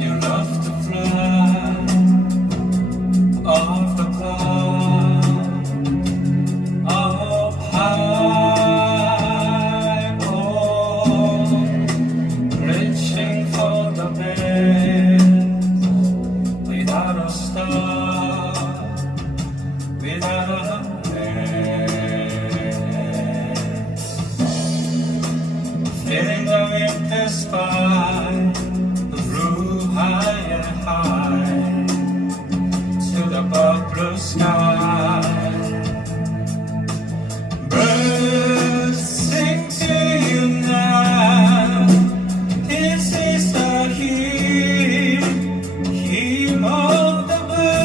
You love to fly off the cloud, up high, oh, reaching for the best, without a star, without a net, feeling the winter sky. High and high to the above blue sky. Birds sing to you now. This is the hymn of the bird.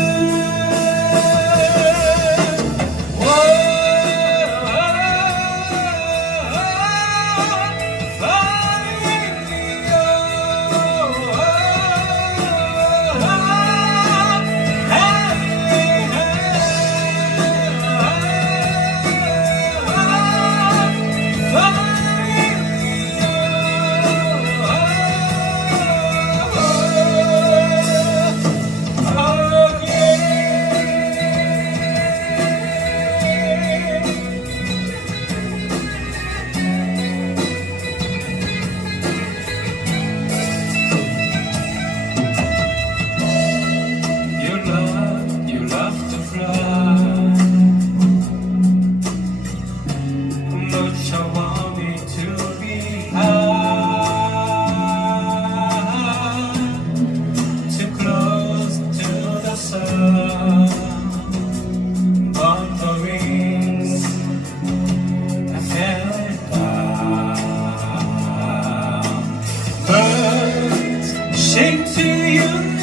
Whoa, you love to fly. Much I want me to be high, too close to the sun. But the wings I fell down. Birds sing to you.